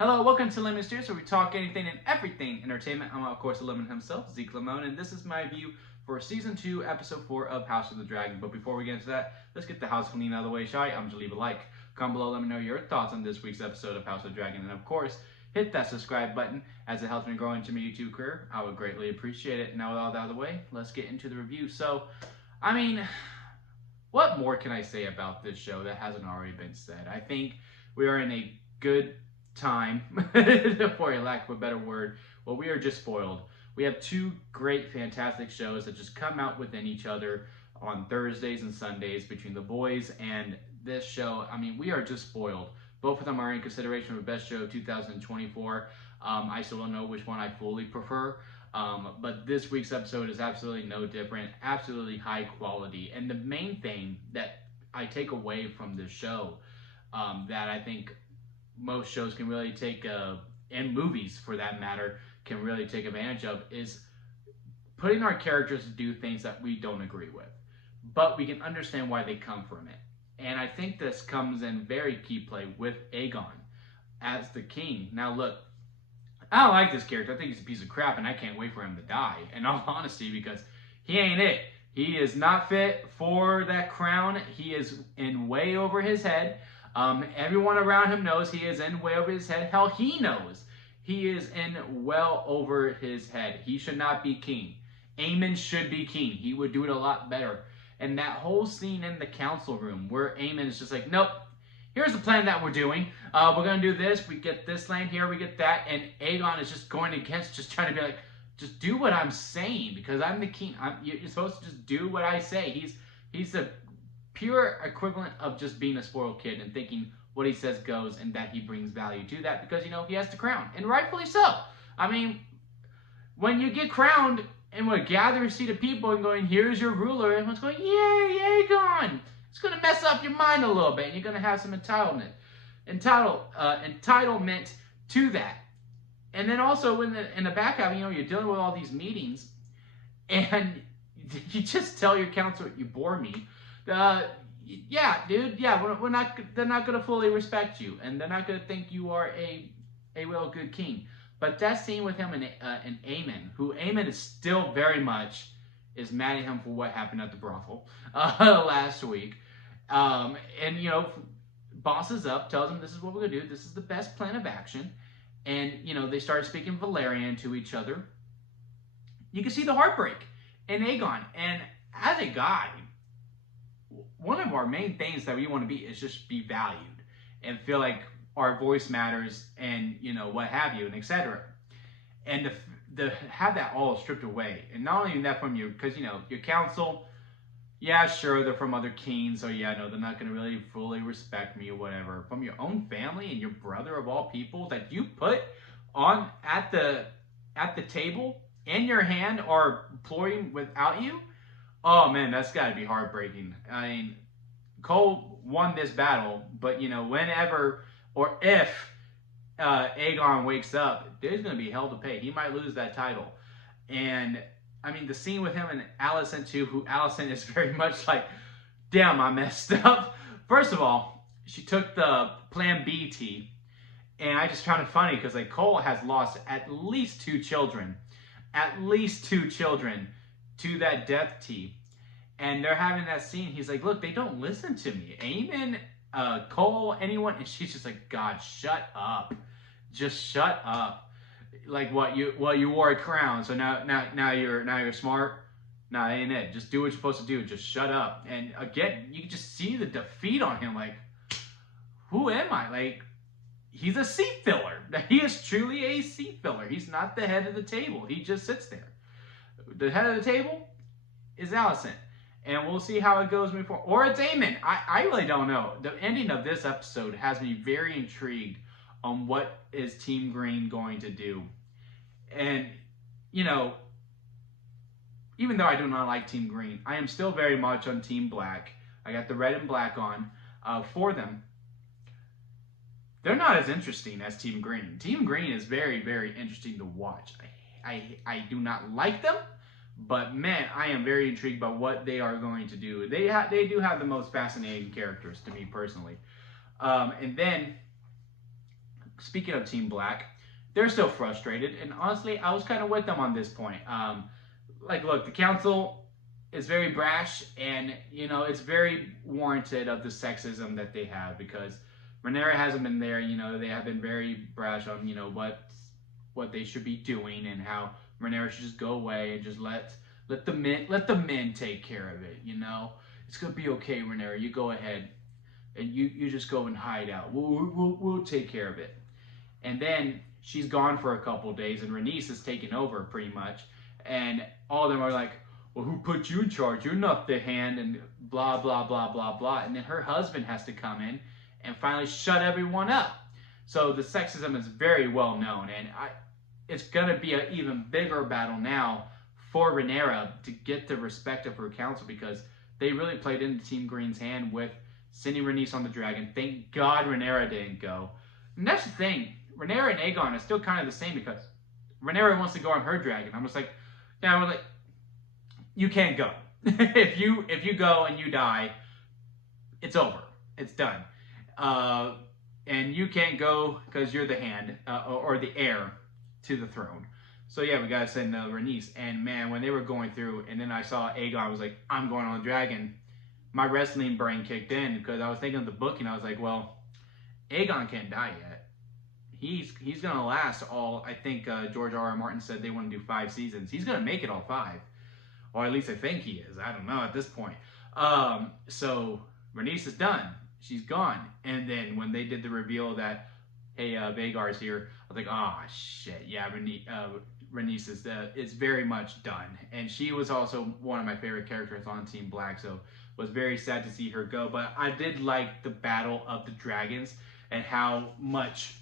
Hello, welcome to Lemon Steers, where we talk anything and everything entertainment. I'm, of course, the Lemon himself, Zeke Lemon, and this is my review for Season 2, Episode 4 of House of the Dragon. But before we get into that, let's get the house cleaning out of the way, shall we? I'm just leave a like. Comment below, let me know your thoughts on this week's episode of House of the Dragon. And, of course, hit that subscribe button as it helps me grow into my YouTube career. I would greatly appreciate it. Now with all that out of the way, let's get into the review. So, what more can I say about this show that hasn't already been said? I think we are in a good time, for a lack of a better word. Well, we are just spoiled. We have two great, fantastic shows that just come out within each other on Thursdays and Sundays between The Boys and this show. We are just spoiled. Both of them are in consideration for Best Show of 2024. I still don't know which one I fully prefer. But this week's episode is absolutely no different, absolutely high quality. And the main thing that I take away from this show that I think most shows can really take, and movies for that matter, can really take advantage of is putting our characters to do things that we don't agree with. But we can understand why they come from it. And I think this comes in very key play with Aegon as the king. Now look, I don't like this character. I think he's a piece of crap, and I can't wait for him to die, in all honesty, because he ain't it. He is not fit for that crown. He is in way over his head. Everyone around him knows he is in way over his head. Hell, he knows he is in well over his head. He should not be king. Aemon should be king. He would do it a lot better. And that whole scene in the council room where Aemon is just like, nope, here's the plan that we're doing. We're going to do this. We get this land here. We get that. And Aegon is just going against, just trying to be like, just do what I'm saying because I'm the king. You're supposed to just do what I say. He's the pure equivalent of just being a spoiled kid and thinking what he says goes and that he brings value to that because, he has the crown. And rightfully so. When you get crowned and would gather a seat of people and going, here's your ruler, everyone's going, yay, Aegon. It's going to mess up your mind a little bit, and you're going to have some entitlement to that. And then also in the back half, you're dealing with all these meetings, and you just tell your counselor, you bore me. Yeah, dude, yeah, they're not going to fully respect you, and they're not going to think you are a real good king. But that scene with him and Aemon, who Aemon is still very much is mad at him for what happened at the brothel last week. Bosses up, tells him this is what we're going to do. This is the best plan of action. And, they start speaking Valerian to each other. You can see the heartbreak in Aegon. And as a guy, one of our main things that we want to be is just be valued and feel like our voice matters and, what have you, and etc. And to have that all stripped away. And not only that from you, because, your council, yeah, sure, they're from other kings, so yeah, no, they're not going to really fully respect me or whatever. From your own family and your brother of all people that you put on at the table in your hand or employing without you, oh man, that's got to be heartbreaking. Cole won this battle, but whenever or if Aegon wakes up, there's going to be hell to pay. He might lose that title. And the scene with him and Alicent too, who Alicent is very much like, damn, I messed up. First of all, she took the Plan B tea, and I just found it funny because Cole has lost at least two children to that death tea. And they're having that scene. He's like, look, they don't listen to me. Aemon, Cole, anyone. And she's just like, God, shut up. Just shut up. Like what you wore a crown, so now you're smart. Nah, that ain't it. Just do what you're supposed to do. Just shut up. And again, you can just see the defeat on him. Like, who am I? Like, he's a seat filler. He is truly a seat filler. He's not the head of the table. He just sits there. The head of the table is Alicent. And we'll see how it goes moving forward. Or it's Aemon. I really don't know. The ending of this episode has me very intrigued on what is Team Green going to do. And, even though I do not like Team Green, I am still very much on Team Black. I got the red and black on for them. They're not as interesting as Team Green. Team Green is very, very interesting to watch. I do not like them. But man, I am very intrigued by what they are going to do. They do have the most fascinating characters to me personally. And then speaking of Team Black, they're still frustrated, and honestly, I was kind of with them on this point. Like, look, the council is very brash, and you know it's very warranted of the sexism that they have because Rhaenyra hasn't been there. You know, they have been very brash on what they should be doing and how Rhaenyra should just go away and just let the men take care of it. You know, it's gonna be okay, Rhaenyra. You go ahead and you just go and hide out. We'll take care of it. And then she's gone for a couple of days, and Rhaenys is taking over pretty much. And all of them are like, well, who put you in charge? You're not the hand, and blah, blah, blah, blah, blah. And then her husband has to come in and finally shut everyone up. So the sexism is very well known, and it's going to be an even bigger battle now for Rhaenyra to get the respect of her council because they really played into Team Green's hand with sending Rhaenys on the dragon. Thank God Rhaenyra didn't go. And that's the thing. Rhaenyra and Aegon are still kind of the same because Rhaenyra wants to go on her dragon. I'm just like, yeah, we're like, you can't go. if you go and you die, it's over. It's done. And you can't go because you're the hand or the heir to the throne. So yeah, we gotta send Rhaenys. And man, when they were going through, and then I saw Aegon, I was like, I'm going on the dragon. My wrestling brain kicked in because I was thinking of the book, and I was like, well, Aegon can't die yet. He's gonna last all. I think George R.R. Martin said they want to do 5 seasons. He's gonna make it all 5, or at least I think he is. I don't know at this point. So Rhaenys is done. She's gone. And then when they did the reveal that, hey, Vhagar's here, I was like, oh shit, yeah, Rhaenys is very much done. And she was also one of my favorite characters on Team Black, so was very sad to see her go. But I did like the battle of the dragons and how much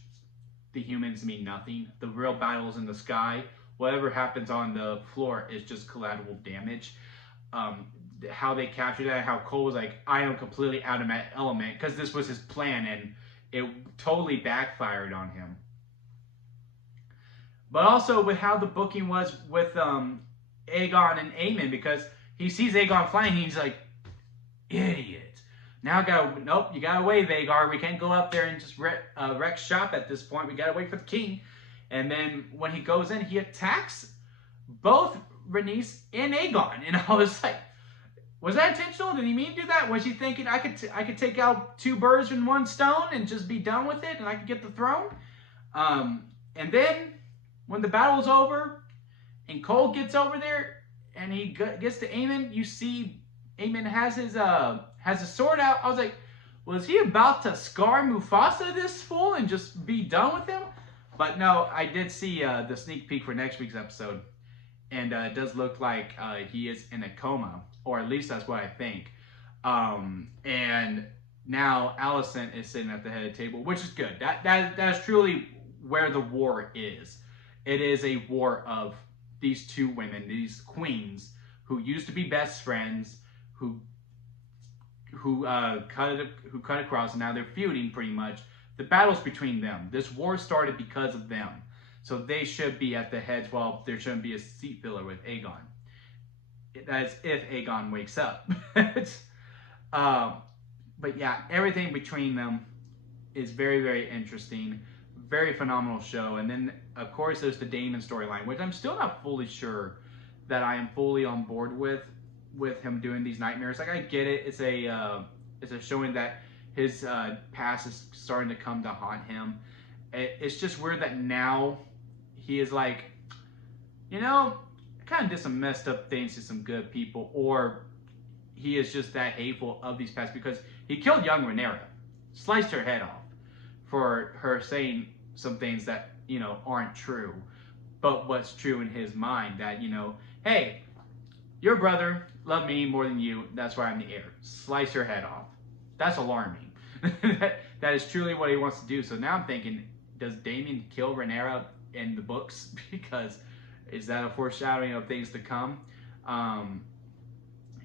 the humans mean nothing. The real battle is in the sky. Whatever happens on the floor is just collateral damage. How they captured that, how Cole was like, I am completely out of my element, because this was his plan, and it totally backfired on him. But also with how the booking was with Aegon and Aemon, because he sees Aegon flying, and he's like, idiot. Now nope, you gotta wait, Vhagar. We can't go up there and just wreck shop at this point. We gotta wait for the king. And then when he goes in, he attacks both Rhaenys and Aegon. And I was like, was that intentional? Did he mean to do that? Was he thinking I could take out 2 birds in 1 stone and just be done with it and I could get the throne? And then when the battle's over and Cole gets over there and he gets to Aemon, you see Aemon has his sword out. I was like, was he about to scar Mufasa, this fool, and just be done with him? But no, I did see the sneak peek for next week's episode, and it does look like he is in a coma, or at least that's what I think. And now Alicent is sitting at the head of the table, which is good. That's truly where the war is. It is a war of these 2 women, these queens, who used to be best friends, who cut across, and now they're feuding pretty much. The battle's between them. This war started because of them. So they should be at the heads. Well, there shouldn't be a seat filler with Aegon. That's if Aegon wakes up. But yeah, everything between them is very, very interesting. Very phenomenal show. And then, of course, there's the Daemon storyline, which I'm still not fully sure that I am fully on board with him doing these nightmares. Like, I get it. It's a showing that his past is starting to come to haunt him. It's just weird that now he is like, you know, I kind of did some messed up things to some good people, or he is just that hateful of these past because he killed young Rhaenyra, sliced her head off for her saying some things that, you know, aren't true, but what's true in his mind, that, you know, hey, your brother loved me more than you, that's why I'm the heir. Slice her head off. That's alarming. That is truly what he wants to do. So now I'm thinking, does Daemon kill Rhaenyra in the books? Because is that a foreshadowing of things to come? And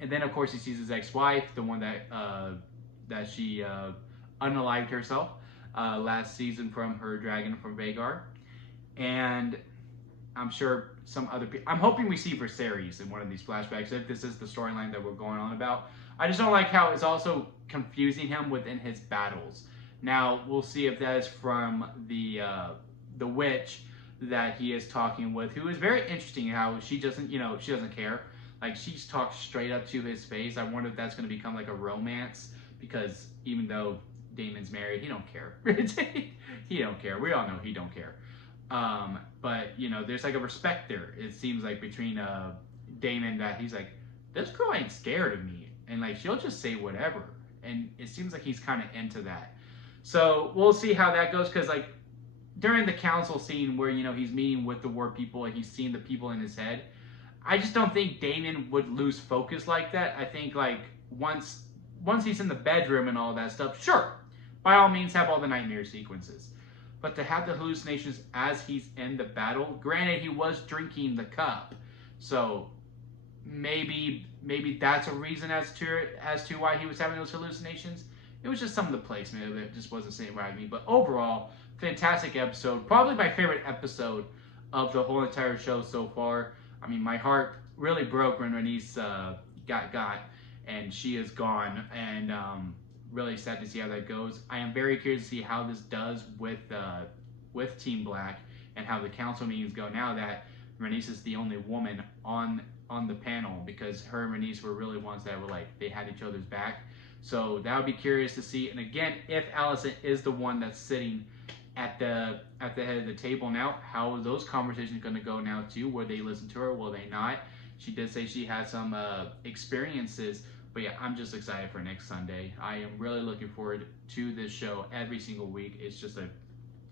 then, of course, he sees his ex-wife, the one that she unalived herself last season from her dragon from Vhagar. And I'm sure some other people. I'm hoping we see Viserys in one of these flashbacks, if this is the storyline that we're going on about. I just don't like how it's also confusing him within his battles. Now we'll see if that is from the witch that he is talking with, who is very interesting. How she doesn't, she doesn't care. Like she's talked straight up to his face. I wonder if that's going to become like a romance, because even though Damon's married, he don't care. He don't care. We all know he don't care. But there's like a respect there. It seems like between Damon, that he's like, this girl ain't scared of me, and like she'll just say whatever. And it seems like he's kind of into that. So we'll see how that goes, because like during the council scene where he's meeting with the war people and he's seeing the people in his head, I just don't think Damon would lose focus like that. I think like once he's in the bedroom and all that stuff, sure, by all means have all the nightmare sequences. But to have the hallucinations as he's in the battle, granted he was drinking the cup, so maybe that's a reason as to why he was having those hallucinations. It was just some of the placement of it just wasn't sitting right with me. But overall, fantastic episode. Probably my favorite episode of the whole entire show so far. I mean, my heart really broke when Renice got, and she is gone. And really sad to see how that goes. I am very curious to see how this does with Team Black and how the council meetings go now that Renice is the only woman on the panel, because her and Renice were really ones that were like, they had each other's back. So that would be curious to see. And again, if Allison is the one that's sitting at the head of the table now, how are those conversations going to go now too? Will they listen to her? Will they not? She did say she had some experiences. But yeah, I'm just excited for next Sunday. I am really looking forward to this show every single week. It's just a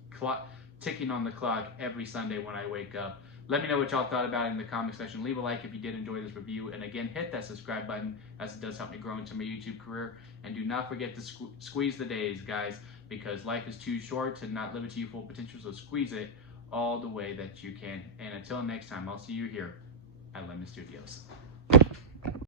clock ticking on the clock every Sunday when I wake up. Let me know what y'all thought about it in the comment section. Leave a like if you did enjoy this review. And again, hit that subscribe button, as it does help me grow into my YouTube career. And do not forget to squeeze the days, guys, because life is too short to not live it to your full potential. So squeeze it all the way that you can. And until next time, I'll see you here at Lemon Studios.